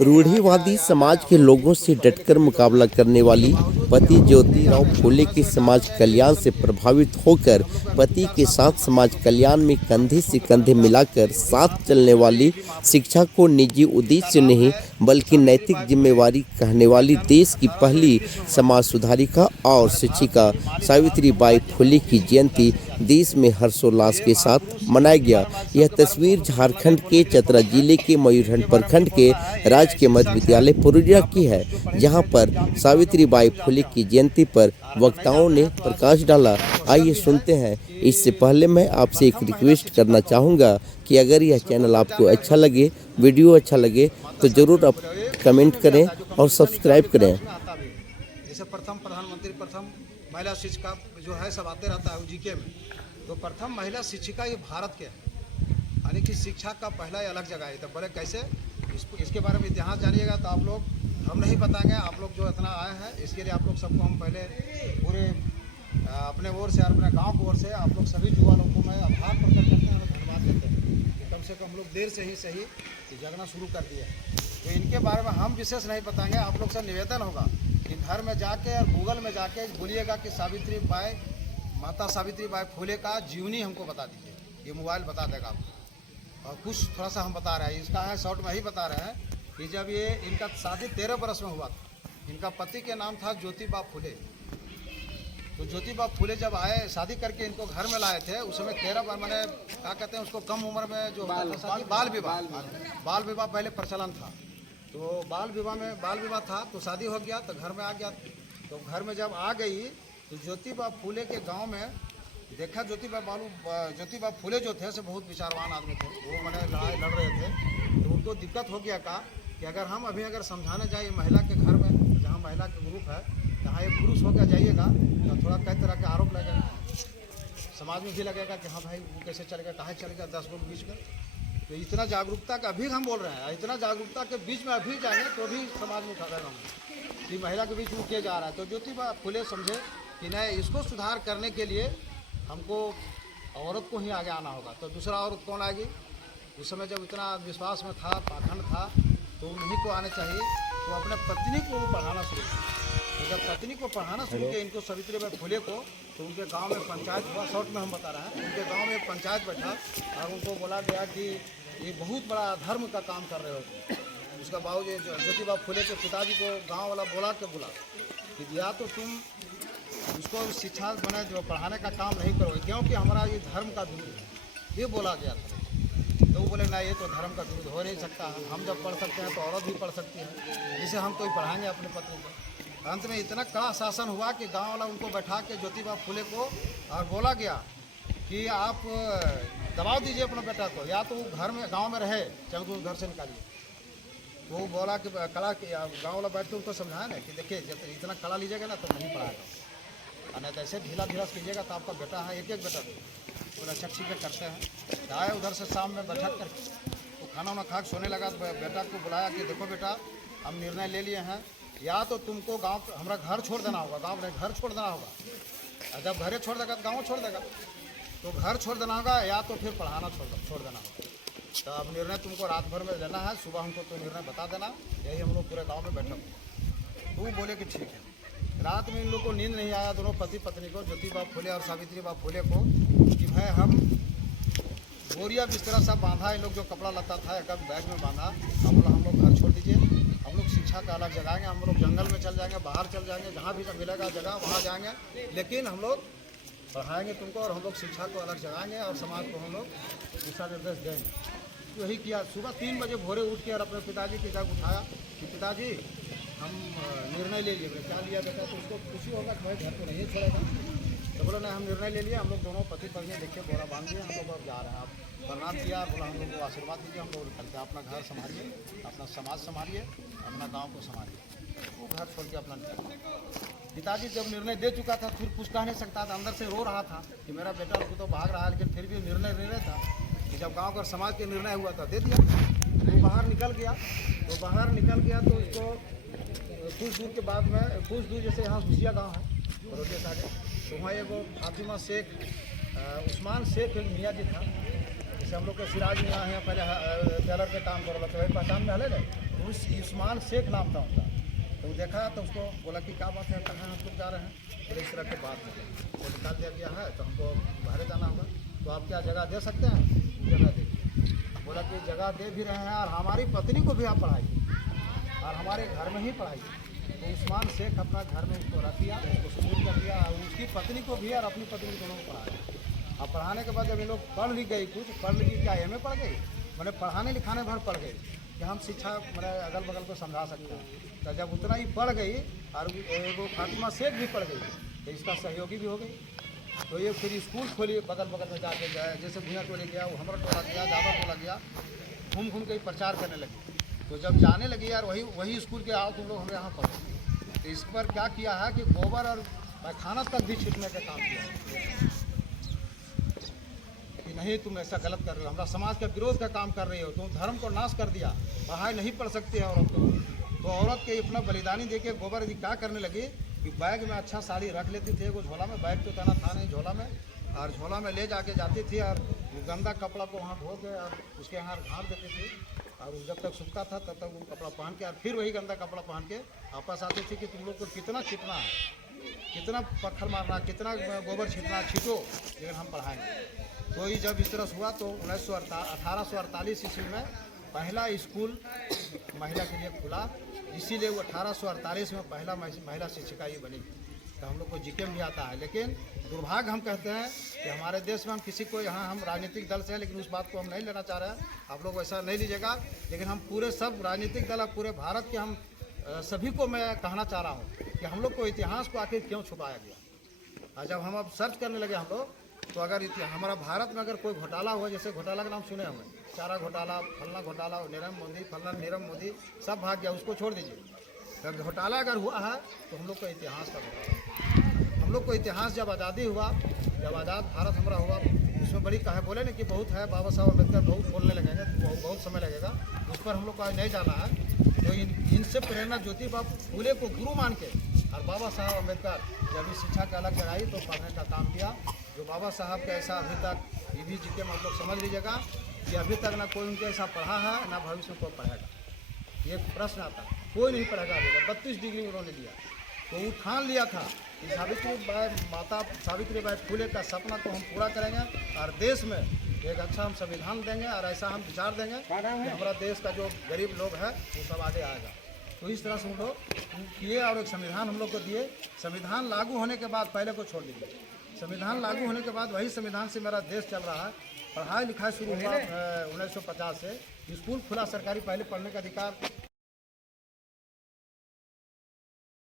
रूढ़िवादी समाज के लोगों से डटकर मुकाबला करने वाली पति ज्योतिराव फूले के समाज कल्याण से प्रभावित होकर पति के साथ समाज कल्याण में कंधे से कंधे मिलाकर साथ चलने वाली, शिक्षा को निजी उद्देश्य नहीं बल्कि नैतिक जिम्मेवारी कहने वाली देश की पहली समाज सुधारिका और शिक्षिका सावित्रीबाई फूले की जयंती देश में हर्षोल्लास के साथ मनाया गया। यह तस्वीर झारखंड के चतरा जिले के मयूरहंड प्रखंड के राजकीय मध्य विद्यालय पुरुलिया की है, जहां पर सावित्रीबाई फूले की जयंती पर वक्ताओं ने प्रकाश डाला। आइए सुनते हैं। इससे पहले मैं आपसे एक रिक्वेस्ट करना चाहूँगा कि अगर यह चैनल आपको अच्छा लगे, वीडियो अच्छा लगे तो ज़रूर आप कमेंट करें और सब्सक्राइब करें। जैसे प्रथम प्रधानमंत्री, प्रथम महिला शिक्षिका जो है सब आते रहता है जीके में, तो प्रथम महिला शिक्षिका ये भारत के है, यानी कि शिक्षा का पहला अलग जगह है। तो बोले कैसे इसके बारे में इतिहास जानिएगा तो आप लोग, हम नहीं बताएंगे, आप लोग जो इतना आए हैं इसके लिए आप लोग सबको हम पहले पूरे अपने ओर से, अपने गांव की ओर से आप लोग सभी युवा लोगों को मैं आभार प्रकट करते हैं और धन्यवाद देते हैं कि कम से कम हम लोग देर से ही सही जगना शुरू कर दिया। तो इनके बारे में हम विशेष नहीं बताएंगे। आप लोग से निवेदन होगा कि घर में जाके और गूगल में जाके बोलिएगा कि सावित्रीबाई, माता सावित्रीबाई फूले का जीवनी हमको बता दीजिए, ये मोबाइल बता देगा आपको। और कुछ थोड़ा सा हम बता रहे हैं, इसका है शॉर्ट में ही बता रहे हैं कि जब ये इनका शादी 13 बरस में हुआ था, इनका पति के नाम था ज्योतिबा फूले। तो ज्योतिबा फूले जब आए शादी करके इनको घर में लाए थे, उस समय 13 बार मैंने क्या कहते हैं उसको, कम उम्र में जो बाल विवाह पहले प्रचलन था। तो बाल विवाह था तो शादी हो गया तो घर में आ गया। तो घर में जब आ गई तो ज्योतिबा फूले के गांव में देखा, ज्योतिबा फूले जो थे से बहुत विचारवान आदमी थे, वो मैंने लड़ाई लड़ रहे थे। तो उनको दिक्कत हो गया कि अगर हम अगर समझाने जाए महिला के घर में, जहाँ महिला के ग्रुप है, जहाँ एक पुरुष होकर जाइएगा तो थोड़ा कई तरह के आरोप लगेगा, समाज में भी लगेगा कि हाँ भाई वो कैसे चलेगा, कहाँ चलेगा 10 लोग बीच में। तो इतना जागरूकता का अभी हम बोल रहे हैं, इतना जागरूकता के बीच में अभी जाएंगे तो भी समाज में उठा देगा हम कि महिला के बीच में किया जा रहा है। तो ज्योतिबा फूले समझे कि नहीं, इसको सुधार करने के लिए हमको औरत को ही आगे आना होगा। तो दूसरा औरत कौन आएगी? उस समय जब इतना विश्वास में था, पाखंड था, तो उन्हीं को आने चाहिए। तो अपने पत्नी को पढ़ाना शुरू किया। तो जब पत्नी को पढ़ाना शुरू किया इनको, सावित्रीबाई फूले को, तो उनके गांव में पंचायत हुआ। शॉर्ट में हम बता रहे हैं, उनके गांव में एक पंचायत बैठा और उनको बोला गया कि ये बहुत बड़ा धर्म का काम कर रहे हो। उसका बाबू ज्योतिबा फूले के पिताजी को गाँव वाला बोला कि या तो तुम इसको शिक्षा बने जो पढ़ाने का काम नहीं करोगे, क्योंकि हमारा ये धर्म का विरुद्ध है, ये बोला गया था। तो वो बोले नहीं, ये तो धर्म का विरुद्ध हो नहीं सकता, हम जब पढ़ सकते हैं तो औरत भी पढ़ सकती है, जिसे हम तो पढ़ाएंगे अपने पत्नी को। अंत में इतना कड़ा शासन हुआ कि गांव वाला उनको बैठा के ज्योतिबा फूले को और बोला गया कि आप दबाव दीजिए अपने बेटा को, या तो वो घर में गाँव में रहे चाहे तो घर से निकालिए। तो वो बोला कि कड़ा, गाँव वाला बैठ के उनको समझाया ना कि देखिए जब इतना कड़ा लीजिएगा ना तो नहीं पढ़ाएगा, और नहीं तो ऐसे ढीला कीजिएगा तो आपका बेटा है, एक बेटा तो अच्छा ठीक है करते हैं। आए उधर से शाम में बैठक करके तो खाना वाना खा के सोने लगा। तो बेटा को बुलाया कि देखो बेटा, हम निर्णय ले लिए हैं, या तो तुमको गांव हमारा घर छोड़ देना होगा, गांव में घर छोड़ देना होगा, और जब घरे छोड़ देगा तो गाँव छोड़ देगा, तो घर छोड़ देना होगा, या तो फिर पढ़ाना छोड़ देना होगा। तो अब निर्णय तुमको रात भर में लेना है, सुबह हमको तो निर्णय बता देना, यही हम लोग पूरे गाँव में बैठक। तो वो बोले कि ठीक है। रात में इन लोग को नींद नहीं आया, दोनों पति पत्नी को, ज्योतिबा फूले और सावित्रीबाई फूले को, कि भाई हम बोरिया बिस्तरा सब बांधा, इन लोग जो कपड़ा लता था एक बैग में बांधा, हम लोग घर छोड़ दीजिए, हम लोग शिक्षा का अलग जगाएंगे, हम लोग जंगल में चल जाएंगे, बाहर चल जाएंगे, जहाँ भी मिलेगा जगह वहाँ जाएंगे, लेकिन हम लोग पढ़ाएंगे तुमको और हम लोग शिक्षा को अलग जगाएंगे और समाज को हम लोग दिशा निर्देश देंगे। तो यही किया। सुबह 3 बजे भोरे उठ के और अपने पिताजी की जगह उठाया कि पिताजी हम निर्णय ले लिए। क्या लिया बेटा? तो उसको खुशी होगा कि भाई घर को नहीं छोड़ेगा। तो बोला नहीं, हम निर्णय ले लिए, हम लोग दोनों पति पत्नी देखिए बोरा बांध दिए, हम लोग अब जा रहे हैं। आप प्रणाम किया, बोला हम लोग को आशीर्वाद दीजिए, हम लोग निकलते हैं, अपना घर संभालिए, अपना समाज संभालिए, अपना गाँव को संभालिए। वो घर छोड़ के अपना निकल। पिताजी जब निर्णय दे चुका था फिर कुछ कह नहीं सकता था, अंदर से रो रहा था कि मेरा बेटा तो भाग रहा है, लेकिन फिर भी निर्णय ले रहा था कि जब गाँव का समाज के निर्णय हुआ था दे दिया। वो बाहर निकल गया। तो उसको कुछ दूर के बाद में, कुछ दूर जैसे यहाँ हुसिया गाँव है बरोटिया से आगे, तो वहाँ एगो फातिमा शेख, उस्मान शेख एक मियाँ जी था, जैसे हम लोग के सिराज मियाँ हैं, पहले टेलर के काम कर रहा था, वही पहचान में हले नहीं, तो उस उस्मान शेख नाम था उनका। तो वो देखा तो उसको बोला कि क्या बात है, कहाँ हम लोग जा रहे हैं, तो इस तरह की बात है, वो निकाल दिया गया है तो हमको बाहर जाना होगा, तो आप क्या जगह दे सकते हैं? जगह देखिए। बोला कि जगह दे भी रहे हैं और हमारी पत्नी को भी आप पढ़ाइए और हमारे घर में ही पढ़ाइए। तो उस्मान शेख अपना घर में उसको रख दिया, उसको स्कूल कर दिया और उसकी पत्नी को भी और अपनी पत्नी दोनों को पढ़ाया। और पढ़ाने के बाद जब ये लोग पढ़ भी गई, कुछ पढ़ ली, क्या एम ए पढ़ गई, मैंने पढ़ाने लिखाने भर पढ़ गई कि हम शिक्षा मैंने अगल बगल को समझा सकते हैं। तो जब उतना ही पढ़ गई और वो फातिमा शेख भी पढ़ गई तो इसका सहयोगी भी हो गई। तो ये फिर स्कूल खोली बगल बगल में जाके गए, जैसे भूया टोले गया, वो हमारा टोला गया, जावा टोला गया, घूम घूम के प्रचार करने लगी। तो जब जाने लगी यार वही स्कूल के आओ तुम लोग हमें यहाँ पढ़ो, तो इस पर क्या किया है कि गोबर और पैखाना तक भी छिटने का काम किया है कि नहीं तुम ऐसा गलत कर रहे हो, हमारा समाज का विरोध का काम कर रहे हो, तुम धर्म को नाश कर दिया, पढ़ाई नहीं पढ़ सकती है औरत को। तो औरत के अपना बलिदानी देके गोबर जी क्या करने लगी कि बैग में अच्छा साड़ी रख लेती थी, वो झोला में, बैग तो तना था नहीं झोला में, और झोला में ले जाके जाती थी और गंदा कपड़ा को वहाँ धो के और उसके यहाँ झाड़ देती थी और जब तक सूखता था तब तक वो कपड़ा पहन के और फिर वही गंदा कपड़ा पहन के वापस आती थी कि तुम लोग को कितना छिटना है, कितना पत्थर मारना, कितना गोबर छिटना, छिटो लेकिन हम पढ़ाएंगे। तो ये जब इस तरह हुआ तो 1848 ईस्वी में पहला स्कूल महिला के लिए खुला, इसीलिए वो 1848 में पहला महिला शिक्षिका ये बनी। तो हम लोग को जीके में भी आता है, लेकिन दुर्भाग्य हम कहते हैं कि हमारे देश में हम किसी को, यहाँ हम राजनीतिक दल से हैं लेकिन उस बात को हम नहीं लेना चाह रहे हैं, आप लोग वैसा नहीं लीजिएगा, लेकिन हम पूरे सब राजनीतिक दल और पूरे भारत के हम सभी को मैं कहना चाह रहा हूँ कि हम लोग को इतिहास को आखिर क्यों छुपाया गया। और जब हम अब सर्च करने लगे हम लोग, तो अगर हमारा भारत में अगर कोई घोटाला हुआ, जैसे घोटाला का नाम सुने हमें, चारा घोटाला, फलना घोटाला, नीरव मोदी, फलना नीरव मोदी, सब भाग गया, उसको छोड़ दीजिए। जब घोटाला अगर हुआ है तो हम लोग को इतिहास का घोटाला, हम लोग को इतिहास जब आज़ादी हुआ, जब आज़ाद भारत हमारा हुआ, उसमें बड़ी कहे बोले ना कि बहुत है, बाबा साहब अम्बेडकर बहुत बोलने लगेंगे, बहुत समय लगेगा, उस पर हम लोग को आज नहीं जाना है। तो इनसे प्रेरणा ज्योतिबा फूले को गुरु मान के और बाबा साहब अम्बेडकर जब इस शिक्षा की अलग जगाई तो पढ़ने का काम किया। जो बाबा साहब के ऐसा अभी तक ये भी जीके में आप लोग समझ लीजिएगा कि अभी तक ना कोई उनके ऐसा पढ़ा है ना भविष्य में कोई पढ़ेगा। ये प्रश्न आता है, कोई नहीं पढ़ेगा अभी, 32 डिग्री उन्होंने दिया। तो वो ठान लिया था कि माता सावित्री बाई फूले का सपना को हम पूरा करेंगे और देश में एक अच्छा हम संविधान देंगे और ऐसा हम विचार देंगे कि हमारा देश का जो गरीब लोग है वो सब आगे आएगा। तो इस तरह से हम लोग किए और एक संविधान हम लोग को दिए। संविधान लागू होने के बाद पहले को छोड़ दीजिए, संविधान लागू होने के बाद वही संविधान से मेरा देश चल रहा है। पढ़ाई लिखाई शुरू हुआ 1950 से, स्कूल खुला सरकारी, पहले पढ़ने का अधिकार